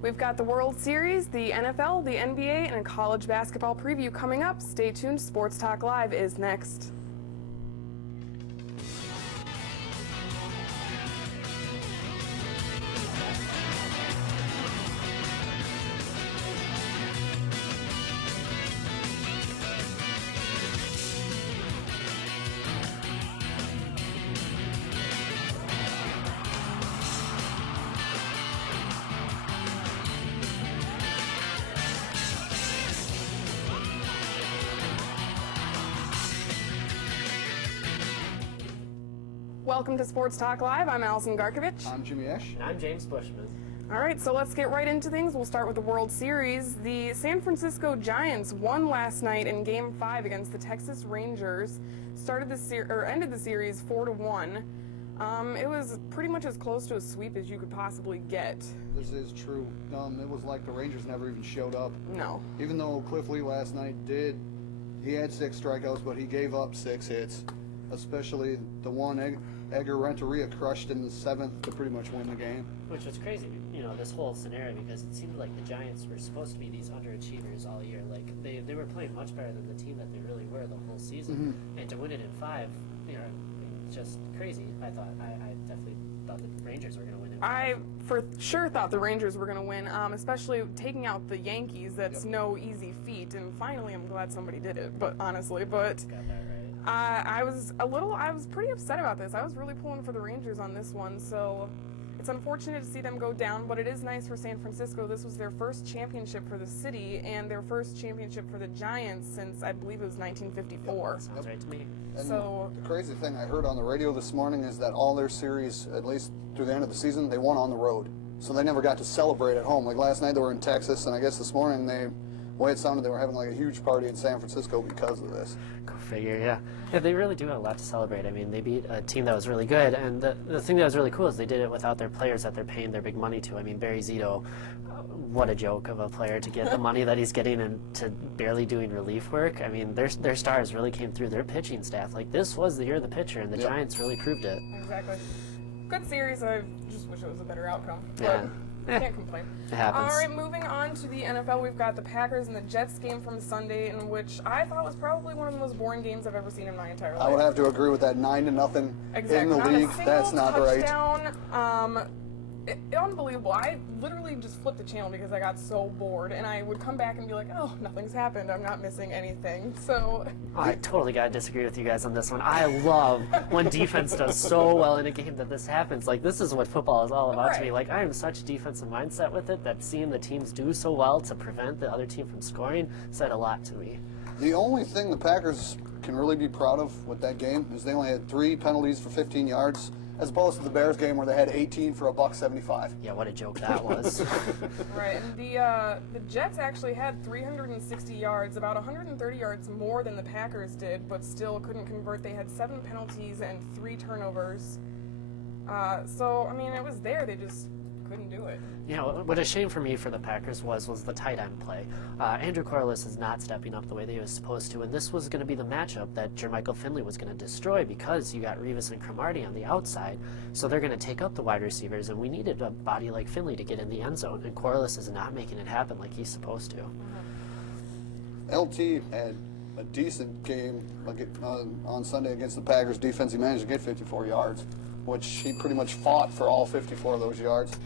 We've got the World Series, the NFL, the NBA, and a college basketball preview coming up. Stay tuned. Sports Talk Live is next. Welcome to Sports Talk Live. I'm Allison Garkovich. I'm Jimmy Esch. And I'm James Bushman. All right, so let's get right into things. We'll start with the World Series. The San Francisco Giants won last night in Game 5 against the Texas Rangers. Ended the series 4-1. It was pretty much as close to a sweep as you could possibly get. This is true. It was like the Rangers never even showed up. No. Even though Cliff Lee last night he had 6 strikeouts, but he gave up 6 hits. Especially the one Edgar Renteria crushed in the 7th to pretty much win the game. Which was crazy, this whole scenario, because it seemed like the Giants were supposed to be these underachievers all year. Like, they were playing much better than the team that they really were the whole season. Mm-hmm. And to win it in 5, just crazy. I definitely thought the Rangers were going to win it. I for sure thought the Rangers were going to win, especially taking out the Yankees. That's no easy feat, and finally I'm glad somebody did it, but honestly. But got that right. I was pretty upset about this. I was really pulling for the Rangers on this one, so it's unfortunate to see them go down, but it is nice for San Francisco. This was their first championship for the city and their first championship for the Giants since, I believe it was 1954. Sounds right to me. And so the crazy thing I heard on the radio this morning is that all their series, at least through the end of the season, they won on the road. So they never got to celebrate at home. Like last night they were in Texas, and I guess this morning the way it sounded, they were having like a huge party in San Francisco because of this. Go figure, yeah. Yeah, they really do have a lot to celebrate. I mean, they beat a team that was really good, and the thing that was really cool is they did it without their players that they're paying their big money to. I mean, Barry Zito, what a joke of a player to get the money that he's getting and to barely doing relief work. I mean, their stars really came through their pitching staff. Like, this was the year of the pitcher, and the Giants really proved it. Exactly. Good series. I just wish it was a better outcome. Yeah. Can't complain. It happens. All right, moving on to the NFL, we've got the Packers and the Jets game from Sunday, in which I thought was probably one of the most boring games I've ever seen in my entire life. I would have to agree with that 9-0 exactly. in the league. That's not touchdown. Unbelievable. I literally just flipped the channel because I got so bored, and I would come back and be like, oh, nothing's happened. I'm not missing anything. So I totally got to disagree with you guys on this one. I love when defense does so well in a game that this happens. Like, this is what football is all about to me. Like, I am such a defensive mindset with it that seeing the teams do so well to prevent the other team from scoring said a lot to me. The only thing the Packers can really be proud of with that game is they only had 3 penalties for 15 yards. As opposed to the Bears game where they had 18 for $175. Yeah, what a joke that was. Right, and the Jets actually had 360 yards, about 130 yards more than the Packers did, but still couldn't convert. They had 7 penalties and 3 turnovers. So, I mean, it was there. They just couldn't do it. What a shame for me for the Packers was the tight end play. Andrew Corliss is not stepping up the way that he was supposed to, and this was going to be the matchup that Jermichael Finley was going to destroy because you got Revis and Cromartie on the outside, so they're going to take up the wide receivers, and we needed a body like Finley to get in the end zone, and Corliss is not making it happen like he's supposed to. LT had a decent game on Sunday against the Packers defense. He managed to get 54 yards, which he pretty much fought for all 54 of those yards.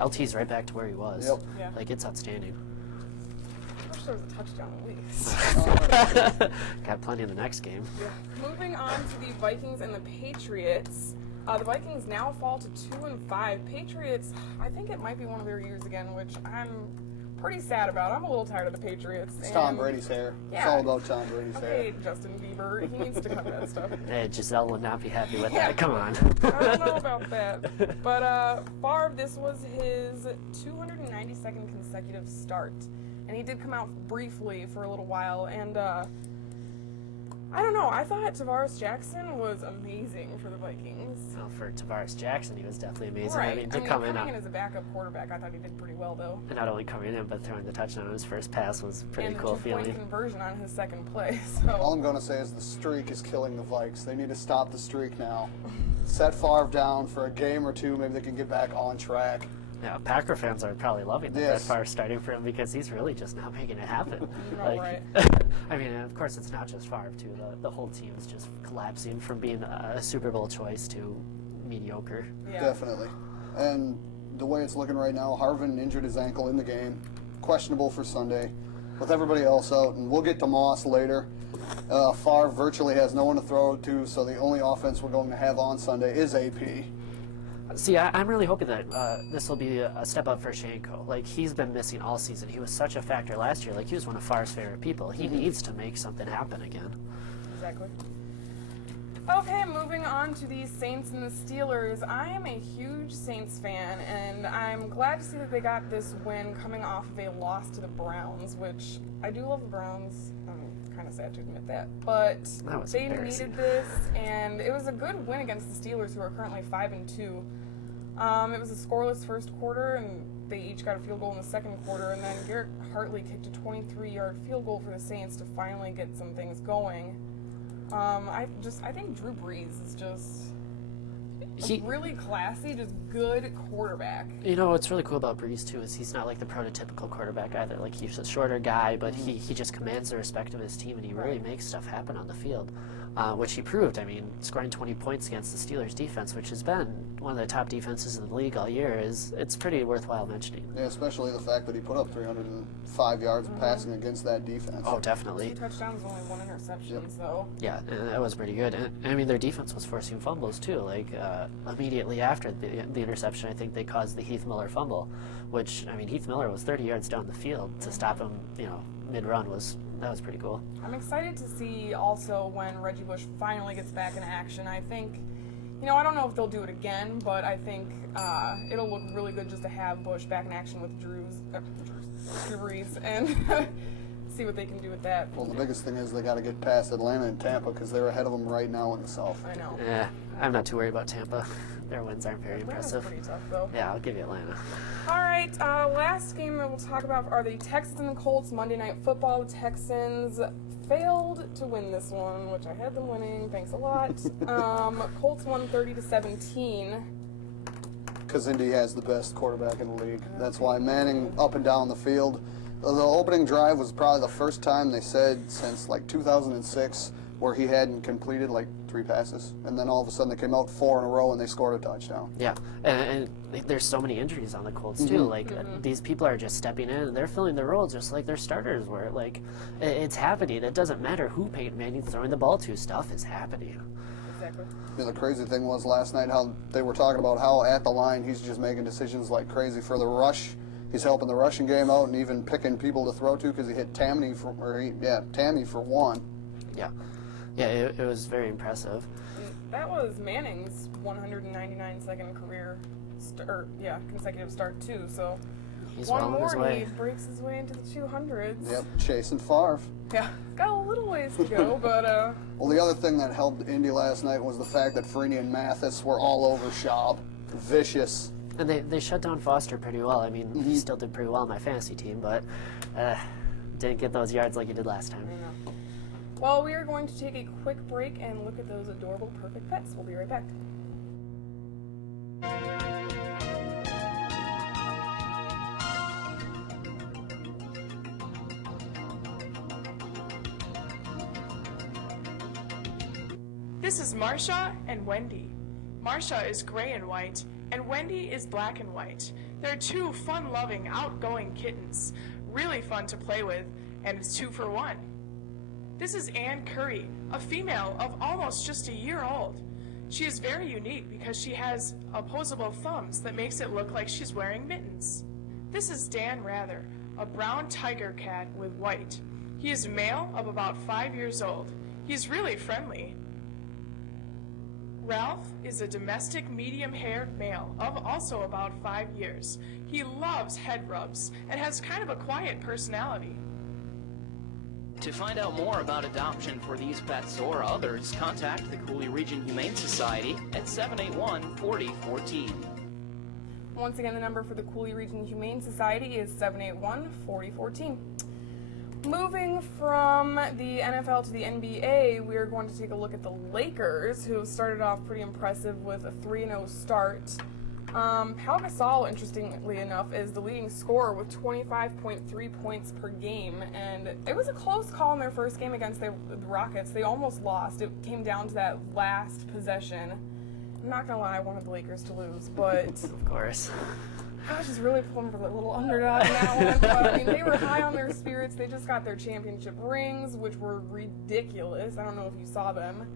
LT's right back to where he was. Yep. Yeah. Like, it's outstanding. I wish there was a touchdown at least. Got plenty in the next game. Yeah. Moving on to the Vikings and the Patriots. The Vikings now fall to 2-5. Patriots, I think it might be one of their years again, which I'm pretty sad about. I'm a little tired of the Patriots. It's Tom Brady's hair. Yeah. It's all about Tom Brady's hair. Okay, Justin Bieber. He needs to cut that stuff. Hey, Giselle would not be happy with that. Come on. I don't know about that. But Favre, this was his 292nd consecutive start. And he did come out briefly for a little while. And I don't know. I thought Tavares Jackson was amazing for the Vikings. Well, for Tavares Jackson, he was definitely amazing. Right. I mean, coming in as a backup quarterback, I thought he did pretty well, though. And not only coming in, but throwing the touchdown on his first pass was pretty cool feeling. And the 2-point conversion on his second play. So. All I'm going to say is the streak is killing the Vikes. They need to stop the streak now. Set Favre down for a game or two. Maybe they can get back on track. Yeah, Packer fans are probably loving the Yes. Brett Favre starting for him because he's really just not making it happen. Right. I mean, of course, it's not just Favre, too. The whole team is just collapsing from being a Super Bowl choice to mediocre. Yeah. Definitely. And the way it's looking right now, Harvin injured his ankle in the game, questionable for Sunday, with everybody else out. And we'll get to Moss later. Favre virtually has no one to throw it to, so the only offense we're going to have on Sunday is AP. See, I'm really hoping that this will be a step up for Shanko. Like, he's been missing all season. He was such a factor last year. Like, he was one of Favre's favorite people. He needs to make something happen again. Exactly. Okay, moving on to the Saints and the Steelers. I am a huge Saints fan, and I'm glad to see that they got this win coming off of a loss to the Browns, which I do love the Browns. I'm kind of sad to admit that. But That was they embarrassing. needed this, and it was a good win against the Steelers, who are currently 5-2. It was a scoreless first quarter, and they each got a field goal in the second quarter, and then Garrett Hartley kicked a 23-yard field goal for the Saints to finally get some things going. I think Drew Brees is just a really classy, just good quarterback. You know, what's really cool about Breeze, too, is he's not like the prototypical quarterback either. Like, he's a shorter guy, but he just commands the respect of his team, and he really makes stuff happen on the field, which he proved. I mean, scoring 20 points against the Steelers' defense, which has been one of the top defenses in the league all year, it's pretty worthwhile mentioning. Yeah, especially the fact that he put up 305 yards of passing against that defense. Oh, definitely. 2 touchdowns, only 1 interception, so. Yeah, and that was pretty good. And I mean, their defense was forcing fumbles, too. Like, immediately after the interception, I think they caused the Heath Miller fumble, which, I mean, Heath Miller was 30 yards down the field. To stop him, mid-run that was pretty cool. I'm excited to see also when Reggie Bush finally gets back in action. I think, I don't know if they'll do it again, but I think it'll look really good just to have Bush back in action with Drew Brees and see what they can do with that. Well, the biggest thing is they got to get past Atlanta and Tampa because they're ahead of them right now in the South. I know. Yeah, I'm not too worried about Tampa. Their wins aren't very Atlanta's impressive. pretty tough, though. Yeah, I'll give you Atlanta. All right, last game that we'll talk about are the Texans and the Colts Monday Night Football. The Texans failed to win this one, which I had them winning. Thanks a lot. Colts won 30-17. Because Indy has the best quarterback in the league. That's why Manning up and down the field. The opening drive was probably the first time they said since like 2006 where he hadn't completed like 3 passes. And then all of a sudden they came out 4 in a row and they scored a touchdown. Yeah, and there's so many injuries on the Colts, too. Like, these people are just stepping in, and they're filling their roles just like their starters were. Like, it's happening. It doesn't matter who Peyton Manning's throwing the ball to. Stuff is happening. Exactly. Yeah, the crazy thing was last night how they were talking about how at the line he's just making decisions like crazy for the rush. He's helping the rushing game out and even picking people to throw to because he hit Tammy for 1. Yeah, it was very impressive. That was Manning's 199-second consecutive start too. So He's one well on his more and way. he breaks his way into the 200s. Yep, chasing Favre. Yeah, got a little ways to go, but Well, the other thing that helped Indy last night was the fact that Freeney and Mathis were all over Schaub. Vicious. And they shut down Foster pretty well. I mean, he still did pretty well on my fantasy team, but didn't get those yards like he did last time. well, we are going to take a quick break and look at those adorable perfect pets. We'll be right back. This is Marsha and Wendy. Marsha is gray and white, and Wendy is black and white. They're 2 fun-loving, outgoing kittens, really fun to play with, and it's 2 for 1. This is Anne Curry, a female of almost just a year old. She is very unique because she has opposable thumbs that makes it look like she's wearing mittens. This is Dan Rather, a brown tiger cat with white. He is male of about 5 years old. He's really friendly. Ralph is a domestic medium-haired male of also about 5 years. He loves head rubs and has kind of a quiet personality. To find out more about adoption for these pets or others, contact the Cooley Region Humane Society at 781-4014. Once again, the number for the Cooley Region Humane Society is 781-4014. Moving from the NFL to the NBA, we are going to take a look at the Lakers, who started off pretty impressive with a 3-0 start. Pau Gasol, interestingly enough, is the leading scorer with 25.3 points per game, and it was a close call in their first game against the Rockets. They almost lost. It came down to that last possession. I'm not gonna lie, I wanted the Lakers to lose, but Of course. I was just really pulling for the little underdog in that one. But I mean, they were high on their spirits. They just got their championship rings, which were ridiculous. I don't know if you saw them.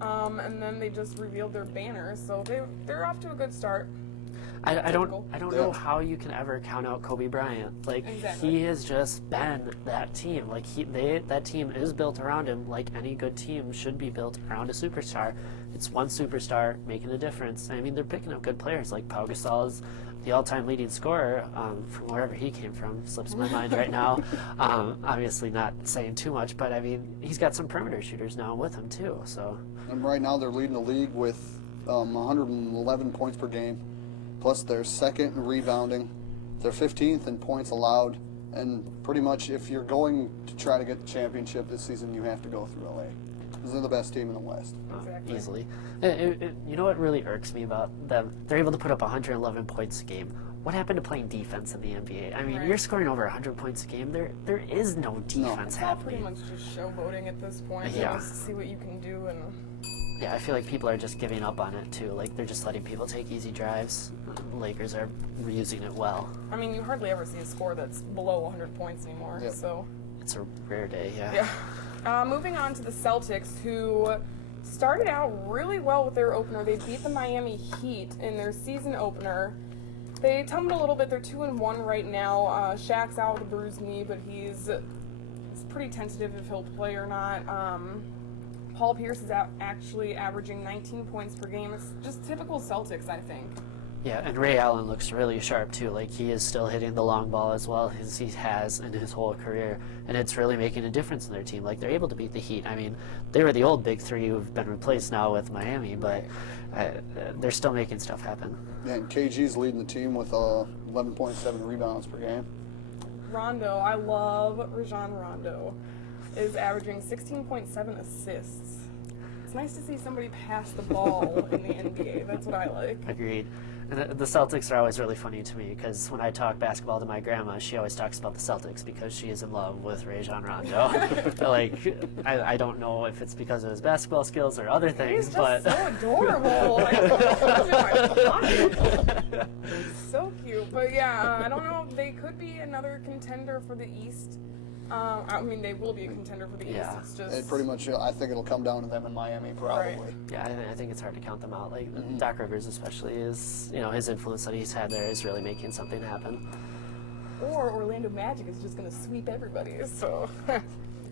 And then they just revealed their banners, so they're off to a good start. I don't know how you can ever count out Kobe Bryant. Like, Exactly. he has just been that team. Like, that team is built around him like any good team should be built around a superstar. It's one superstar making a difference. I mean, they're picking up good players. Like, Pau Gasol is the all-time leading scorer from wherever he came from. Slips my mind right now. Obviously not saying too much, but I mean, he's got some perimeter shooters now with him too. So. And right now they're leading the league with 111 points per game. Plus they're second in rebounding. They're 15th in points allowed. And pretty much if you're going to try to get the championship this season, you have to go through LA. Because they're the best team in the West. Exactly. Easily. You know what really irks me about them? They're able to put up 111 points a game. What happened to playing defense in the NBA? I mean, Right. you're scoring over 100 points a game. There is no defense It's all pretty happening. much just showboating at this point. Yeah. Just to see what you can do. And Yeah, I feel like people are just giving up on it too. Like, they're just letting people take easy drives. The Lakers are using it well. I mean, you hardly ever see a score that's below 100 points anymore. Yep. So. It's a rare day, Yeah. Moving on to the Celtics, who started out really well with their opener. They beat the Miami Heat in their season opener. They tumbled a little bit. They're 2-1 right now. Shaq's out with a bruised knee, but he's pretty tentative if he'll play or not. Paul Pierce is actually averaging 19 points per game. It's just typical Celtics, I think. Yeah, and Ray Allen looks really sharp too. Like, he is still hitting the long ball as well as he has in his whole career, and it's really making a difference in their team. Like, they're able to beat the Heat. I mean, they were the old big three who've been replaced now with Miami, but they're still making stuff happen. Yeah, and KG's leading the team with 11.7 rebounds per game. Rondo, I love Rajon Rondo, is averaging 16.7 assists. It's nice to see somebody pass the ball in the NBA. That's what I like. Agreed. And the Celtics are always really funny to me because when I talk basketball to my grandma, she always talks about the Celtics because she is in love with Rajon Rondo. Like, I don't know if it's because of his basketball skills or other things, He's but just so adorable. Like, I'm in my pocket. He's so cute. But yeah, I don't know. They could be another contender for the East. I mean, they will be a contender for the East. Yeah. It's just It pretty much, I think it'll come down to them in Miami probably. Right. yeah, I think it's hard to count them out. Like, Doc Rivers especially is, his influence that he's had there is really making something happen. or Orlando Magic is just going to sweep everybody. So,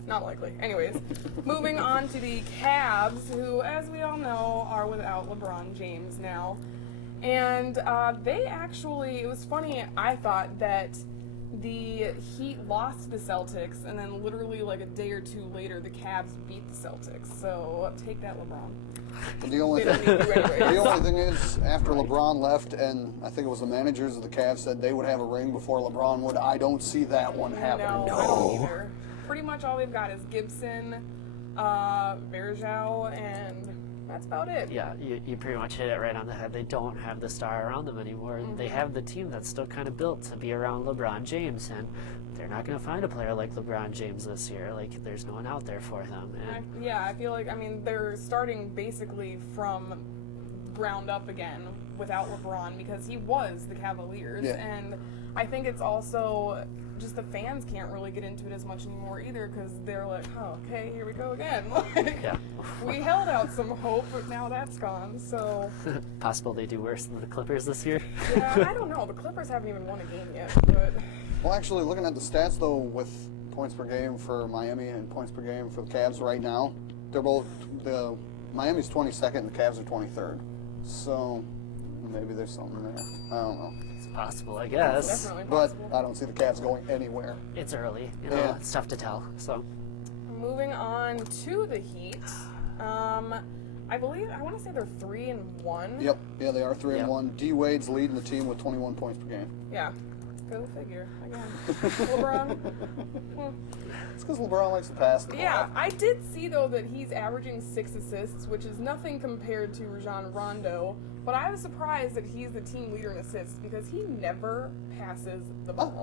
not likely. Anyways, moving on to the Cavs, who, as we all know, are without LeBron James now. And they actually, it was funny, I thought, that the Heat lost to the Celtics, and then literally like a day or two later, the Cavs beat the Celtics. So, take that, LeBron. But the only They don't need you anyways. The only thing is, after LeBron left, and I think it was the managers of the Cavs said they would have a ring before LeBron would, I don't see that one happening. No, I don't either. Pretty much all they've got is Gibson, Verjao, and that's about it. Yeah, you pretty much hit it right on the head. They don't have the star around them anymore. They have the team that's still kind of built to be around LeBron James, and they're not going to find a player like LeBron James this year. Like, there's no one out there for them. And I feel like, they're starting basically from ground up again without LeBron because he was the Cavaliers. Yeah. And I think it's also just the fans can't really get into it as much anymore either because they're like, oh, okay, here we go again. Like, yeah, we held out some hope, but now that's gone. So, possible they do worse than the Clippers this year. yeah, I don't know. The Clippers haven't even won a game yet, but Well, actually, looking at the stats, though, with points per game for Miami and points per game for the Cavs right now, they're both, Miami's 22nd and the Cavs are 23rd. So, maybe there's something there. I don't know. It's possible, I guess. definitely But possible. I don't see the Cavs going anywhere. It's early. Yeah. It's tough to tell. So, Moving on to the Heat. I want to say they're 3-1. Yep, yeah, they are 3-1. Yep. D Wade's leading the team with 21 points per game. Yeah. Go figure. Again. LeBron. It's because LeBron likes to pass the ball. Yeah, I did see, though, that he's averaging 6 assists, which is nothing compared to Rajon Rondo. But I was surprised that he's the team leader in assists because he never passes the ball.